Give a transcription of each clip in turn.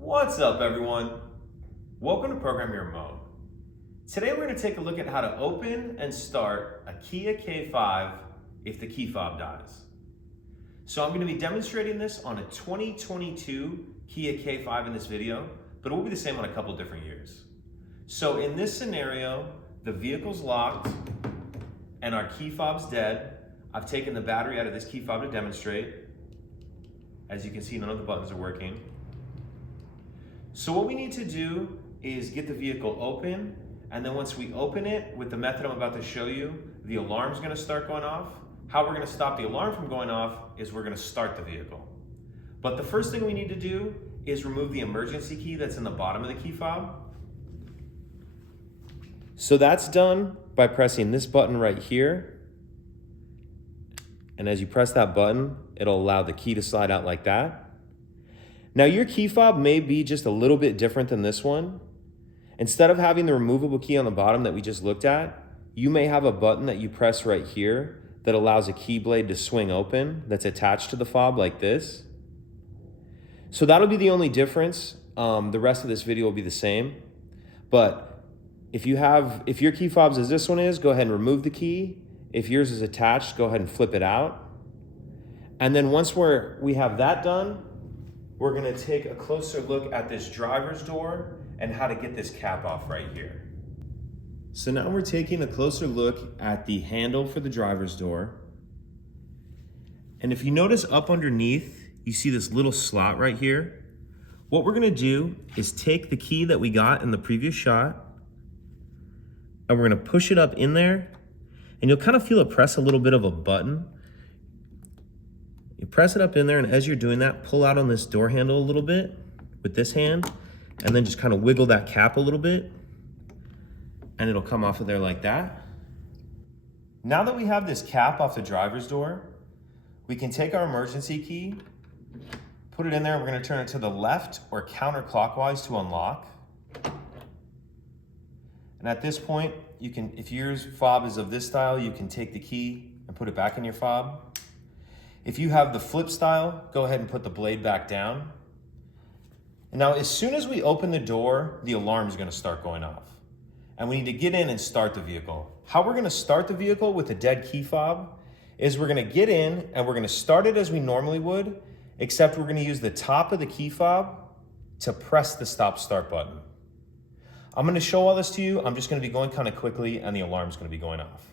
What's up, everyone? Welcome to Program Your Mode. Today we're going to take a look at how to open and start a Kia K5 if the key fob dies. So I'm going to be demonstrating this on a 2022 Kia K5 in this video, but it will be the same on a couple different years. So in this scenario, the vehicle's locked and our key fob's dead. I've taken the battery out of this key fob to demonstrate. As you can see, none of the buttons are working. So what we need to do is get the vehicle open, and then once we open it with the method I'm about to show you, the alarm's gonna start going off. How we're gonna stop the alarm from going off is we're gonna start the vehicle. But the first thing we need to do is remove the emergency key that's in the bottom of the key fob. So that's done by pressing this button right here. And as you press that button, it'll allow the key to slide out like that. Now your key fob may be just a little bit different than this one. Instead of having the removable key on the bottom that we just looked at, you may have a button that you press right here that allows a key blade to swing open that's attached to the fob like this. So that'll be the only difference. The rest of this video will be the same. But if your key fob's as this one is, go ahead and remove the key. If yours is attached, go ahead and flip it out. And then once we have that done, we're gonna take a closer look at this driver's door and how to get this cap off right here. So now we're taking a closer look at the handle for the driver's door. And if you notice up underneath, you see this little slot right here. What we're gonna do is take the key that we got in the previous shot, and we're gonna push it up in there, and you'll kind of feel it press a little bit of a button. You press it up in there, and as you're doing that, pull out on this door handle a little bit with this hand, and then just kind of wiggle that cap a little bit, and it'll come off of there like that. Now that we have this cap off the driver's door, we can take our emergency key, put it in there, and we're gonna turn it to the left or counterclockwise to unlock. And at this point, if your fob is of this style, you can take the key and put it back in your fob. If you have the flip style, go ahead and put the blade back down. And now, as soon as we open the door, the alarm is gonna start going off. And we need to get in and start the vehicle. How we're gonna start the vehicle with a dead key fob is we're gonna get in and we're gonna start it as we normally would, except we're gonna use the top of the key fob to press the stop start button. I'm gonna show all this to you. I'm just gonna be going kind of quickly and the alarm's gonna be going off.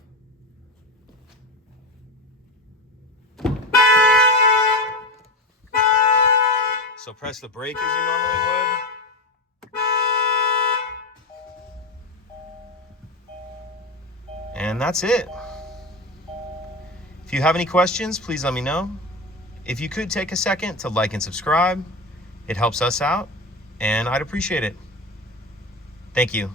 So press the brake as you normally would. And that's it. If you have any questions, please let me know. If you could take a second to like and subscribe, it helps us out, and I'd appreciate it. Thank you.